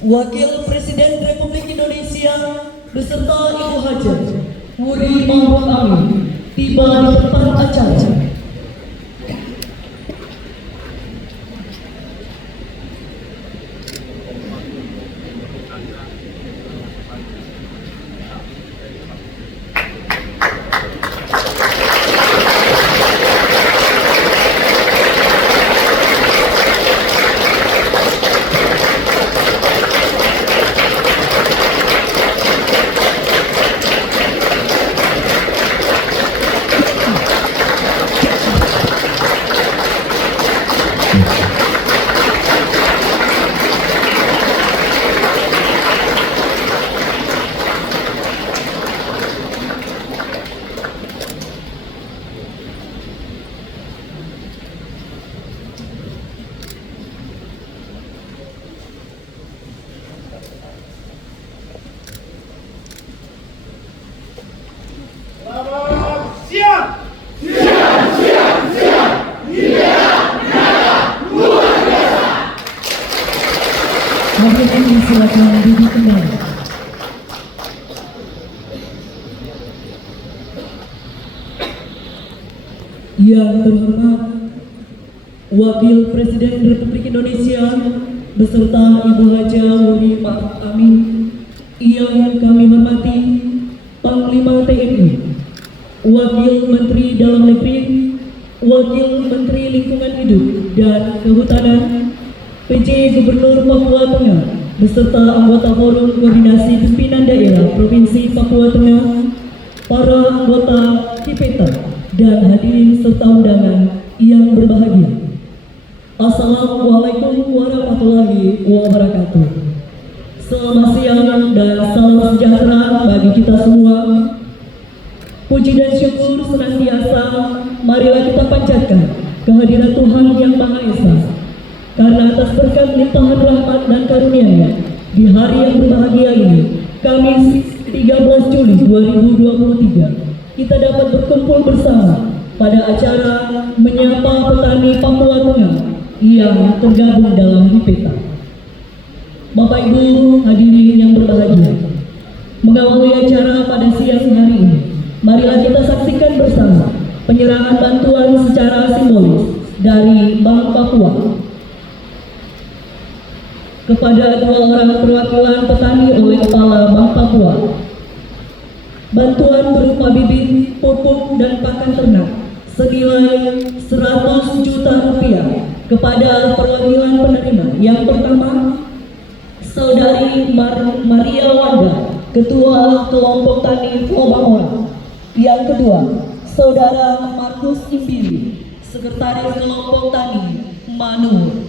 Wakil Presiden Republik Indonesia beserta Ibu Hajah Wuri Ma'ruf Amin tiba di tempat acara. Silakan duduk kembali. Yang terhormat Wakil Presiden Republik Indonesia beserta Ibu Hajah Wuri Ma'ruf Amin, yang kami hormati Panglima TNI, Wakil Menteri Dalam Negeri, Wakil Menteri Lingkungan Hidup dan Kehutanan, PJ Gubernur Papua Tengah beserta anggota Forum Koordinasi Pimpinan Daerah Provinsi Papua Tengah, para anggota HIPETA, dan hadirin serta undangan yang berbahagia. Assalamualaikum warahmatullahi wabarakatuh. Selamat siang dan salam sejahtera bagi kita semua. Puji dan syukur senantiasa marilah kita panjatkan kehadiran Tuhan Yang Maha Esa, karena atas berkat limpahan rahmat dan karunia-Nya di hari yang berbahagia ini, Kamis 13 Juli 2023, kita dapat berkumpul bersama pada acara menyapa petani Papua Tengah yang tergabung dalam HIPETA. Bapak Ibu hadirin yang berbahagia, mengawali acara pada siang hari ini, marilah kita saksikan bersama penyerahan bantuan secara simbolis dari Bank Papua kepada 2 orang perwakilan petani oleh Kepala Bank Papua. Bantuan berupa bibit, pupuk, dan pakan ternak senilai 100 juta rupiah kepada perwakilan penerima. Yang pertama, Saudari Maria Wanda, Ketua Kelompok Tani Flobangora. Yang kedua, Saudara Markus Imbili, Sekretaris Kelompok Tani Manur.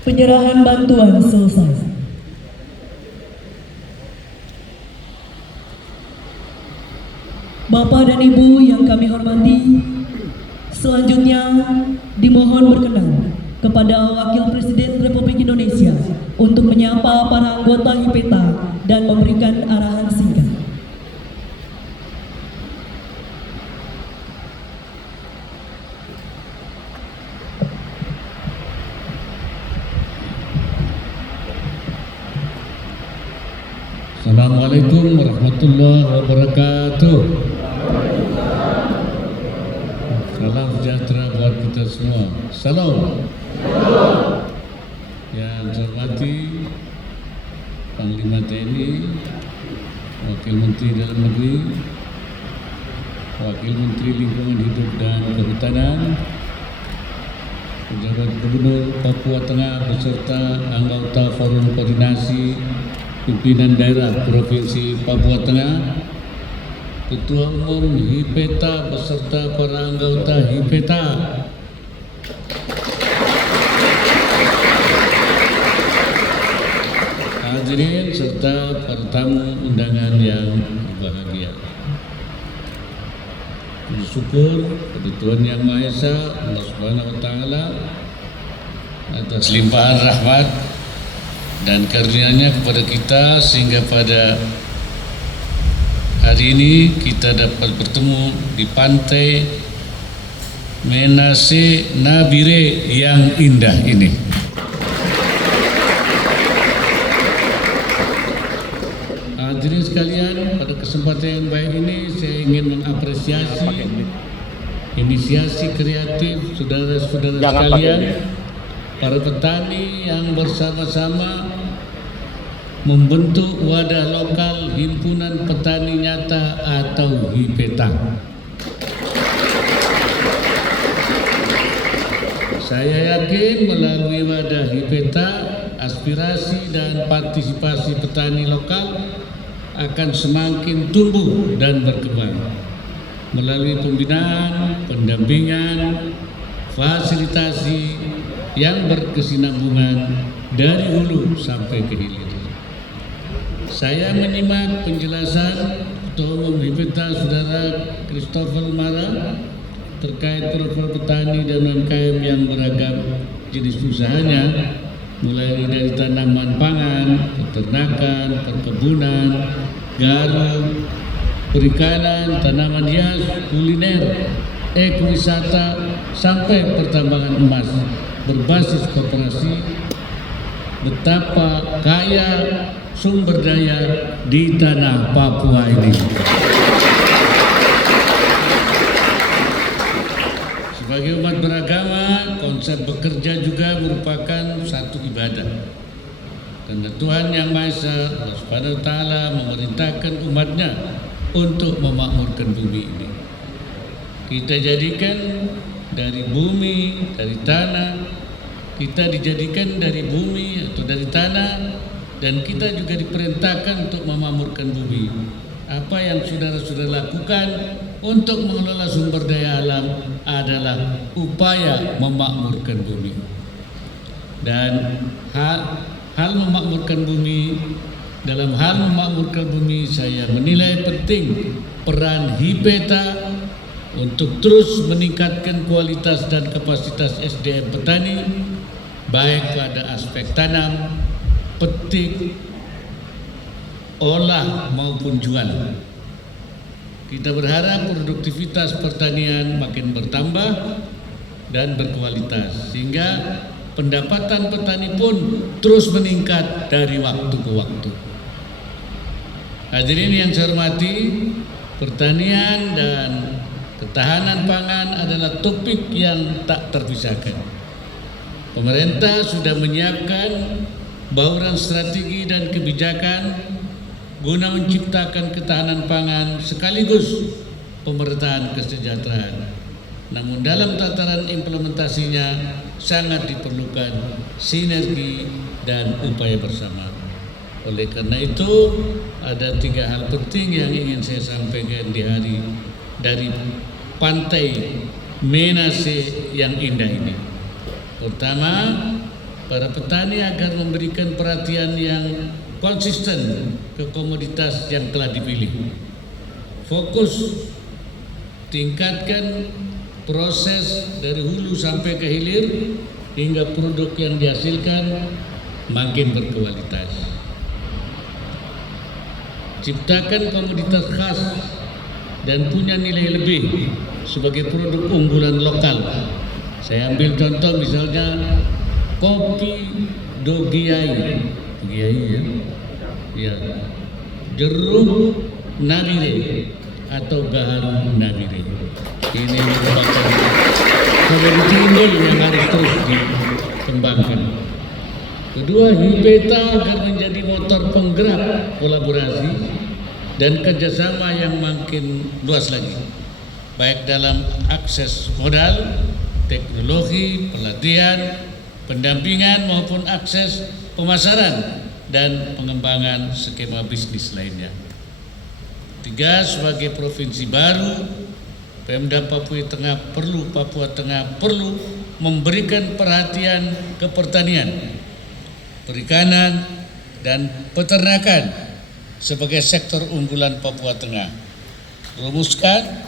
Penyerahan bantuan selesai. Bapak dan Ibu yang kami hormati, selanjutnya dimohon berkenan kepada Wakil Presiden Republik Indonesia untuk menyapa para anggota HIPETA dan memberikan arahan singkat. Assalamualaikum warahmatullahi wabarakatuh. Salam sejahtera buat kita semua. Salam. Yang saya hormati Panglima TNI, Wakil Menteri Dalam Negeri, Wakil Menteri Lingkungan Hidup dan Kehutanan, Pejabat Gubernur Papua Tengah beserta anggota Forum Koordinasi Pimpinan Daerah Provinsi Papua Tengah, Ketua Umum HIPETA beserta para anggota HIPETA, hadirin serta para tamu undangan yang berbahagia. Bersyukur kepada Tuhan Yang Maha Esa, Allah Subhanahu wa Ta'ala, atas limpahan rahmat dan karunia-Nya kepada kita, sehingga pada hari ini kita dapat bertemu di pantai Menase Nabire yang indah ini. Hadirin sekalian, pada kesempatan yang baik ini saya ingin mengapresiasi inisiasi kreatif saudara-saudara sekalian, para petani yang bersama-sama membentuk wadah lokal Himpunan Petani Nyata atau HIPETA. Saya yakin melalui wadah HIPETA, aspirasi dan partisipasi petani lokal akan semakin tumbuh dan berkembang melalui pembinaan, pendampingan, fasilitasi yang berkesinambungan dari hulu sampai ke hilir. Saya menyimak penjelasan Ketua Umum HIPETA Saudara Christopher Mara terkait profil petani dan UMKM yang beragam jenis usahanya, mulai dari tanaman pangan, peternakan, perkebunan, garam, perikanan, tanaman hias, kuliner, ekowisata, sampai pertambangan emas berbasis koperasi. Betapa kaya sumber daya di tanah Papua ini. Sebagai umat beragama, konsep bekerja juga merupakan satu ibadah. Karena Tuhan Yang Maha Esa, Allah Subhanahu wa Ta'ala, memerintahkan umatnya untuk memakmurkan bumi ini. Kita jadikan dari bumi, dari tanah, kita dijadikan dari bumi atau dari tanah, dan kita juga diperintahkan untuk memakmurkan bumi. Apa yang saudara-saudara lakukan untuk mengelola sumber daya alam adalah upaya memakmurkan bumi. Dan hal memakmurkan bumi, dalam hal memakmurkan bumi, saya menilai penting peran HIPETA untuk terus meningkatkan kualitas dan kapasitas SDM petani, baik pada aspek tanam, petik, olah maupun jual. Kita berharap produktivitas pertanian makin bertambah dan berkualitas, sehingga pendapatan petani pun terus meningkat dari waktu ke waktu. Hadirin yang saya hormati, pertanian dan ketahanan pangan adalah topik yang tak terpisahkan. Pemerintah sudah menyiapkan bauran strategi dan kebijakan guna menciptakan ketahanan pangan sekaligus pemerataan kesejahteraan. Namun dalam tataran implementasinya sangat diperlukan sinergi dan upaya bersama. Oleh karena itu, ada 3 hal penting yang ingin saya sampaikan di hari dari pantai Menase yang indah ini. Pertama, para petani agar memberikan perhatian yang konsisten ke komoditas yang telah dipilih. Fokus tingkatkan proses dari hulu sampai ke hilir hingga produk yang dihasilkan makin berkualitas. Ciptakan komoditas khas dan punya nilai lebih sebagai produk unggulan lokal. Saya ambil contoh misalnya kopi Dogiai ya. Ya. Jeruk Nabire atau gaharu Nabire. Ini merupakan komoditi unggul yang harus terus dikembangkan. Kedua, HIPETA akan menjadi motor penggerak kolaborasi dan kerjasama yang makin luas lagi, baik dalam akses modal, teknologi, pelatihan, pendampingan maupun akses pemasaran dan pengembangan skema bisnis lainnya. 3, sebagai provinsi baru, Pemda Papua Tengah perlu memberikan perhatian ke pertanian, perikanan, dan peternakan sebagai sektor unggulan Papua Tengah. Rumuskan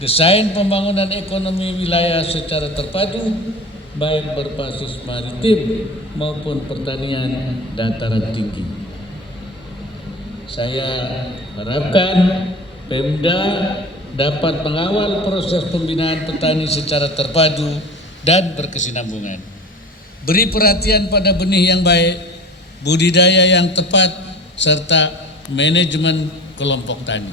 desain pembangunan ekonomi wilayah secara terpadu, baik berbasis maritim maupun pertanian dataran tinggi. Saya harapkan Pemda dapat mengawal proses pembinaan petani secara terpadu dan berkesinambungan. Beri perhatian pada benih yang baik, budidaya yang tepat, serta manajemen kelompok tani.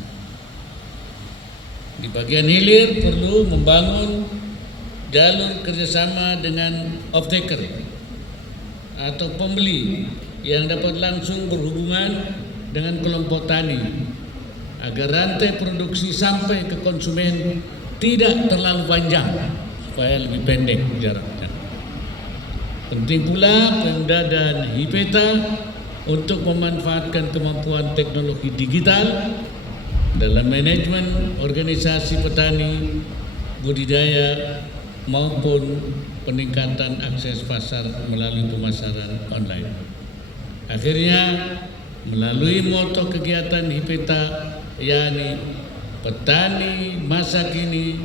Di bagian hilir perlu membangun jalur kerjasama dengan off-taker atau pembeli yang dapat langsung berhubungan dengan kelompok tani agar rantai produksi sampai ke konsumen tidak terlalu panjang supaya lebih pendek jaraknya. Penting pula Pemda dan HIPETA untuk memanfaatkan kemampuan teknologi digital dalam manajemen organisasi petani, budidaya maupun peningkatan akses pasar melalui pemasaran online. Akhirnya melalui moto kegiatan HIPETA, yakni petani masa kini,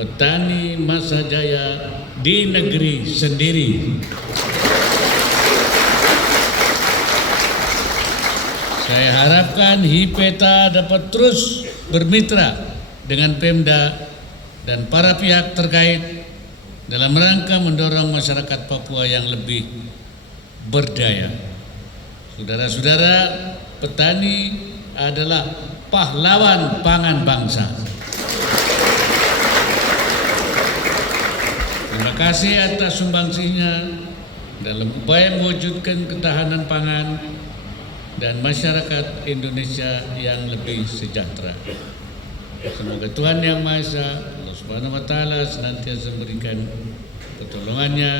petani masa jaya di negeri sendiri. Saya harapkan HIPETA dapat terus bermitra dengan Pemda dan para pihak terkait dalam rangka mendorong masyarakat Papua yang lebih berdaya. Saudara-saudara, petani adalah pahlawan pangan bangsa. Terima kasih atas sumbangsihnya dalam upaya mewujudkan ketahanan pangan dan masyarakat Indonesia yang lebih sejahtera. Semoga Tuhan Yang Maha Esa, Allah Subhanahu wa Ta'ala, senantiasa memberikan pertolongannya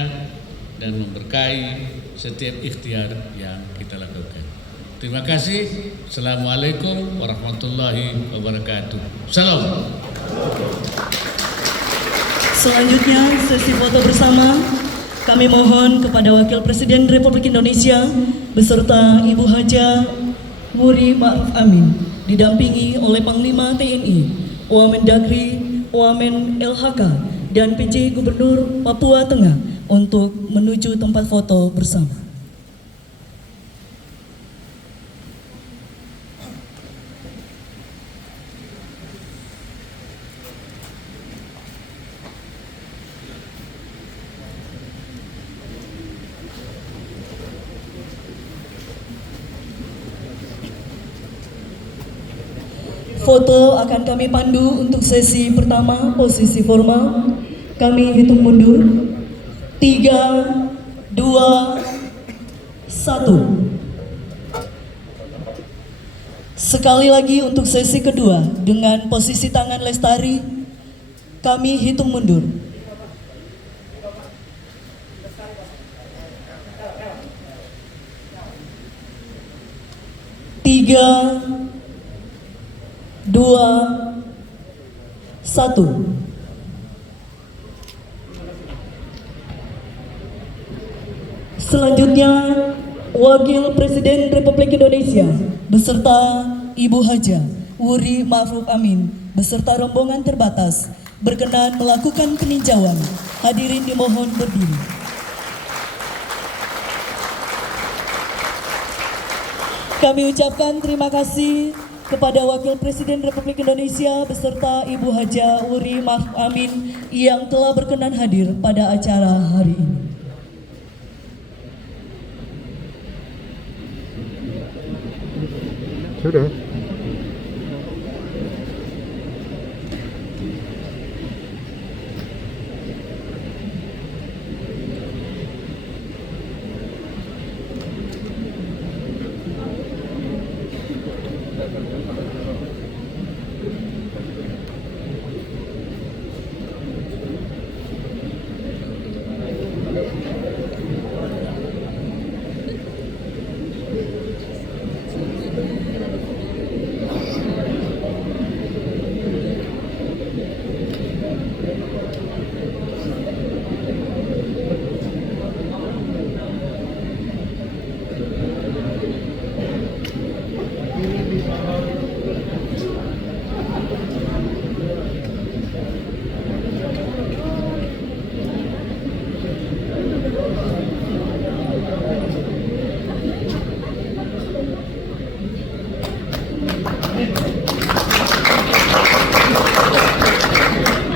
dan memberkahi setiap ikhtiar yang kita lakukan. Terima kasih. Assalamualaikum warahmatullahi wabarakatuh. Salam. Selanjutnya sesi foto bersama. Kami mohon kepada Wakil Presiden Republik Indonesia beserta Ibu Haja Wuri Ma'ruf Amin didampingi oleh Panglima TNI, Wamen Dagri, Wamen LHK, dan PJ Gubernur Papua Tengah untuk menuju tempat foto bersama. Foto akan kami pandu untuk sesi pertama, posisi formal. Kami hitung mundur. 3, 2, 1. Sekali lagi untuk sesi kedua dengan posisi tangan lestari. Kami hitung mundur. 3, 2, 1. Selanjutnya, Wakil Presiden Republik Indonesia beserta Ibu Haja Wuri Ma'ruf Amin beserta rombongan terbatas berkenan melakukan peninjauan. Hadirin dimohon berdiri. Kami ucapkan terima kasih kepada Wakil Presiden Republik Indonesia beserta Ibu Haja Wuri Ma'ruf Amin yang telah berkenan hadir pada acara hari ini. Sudah.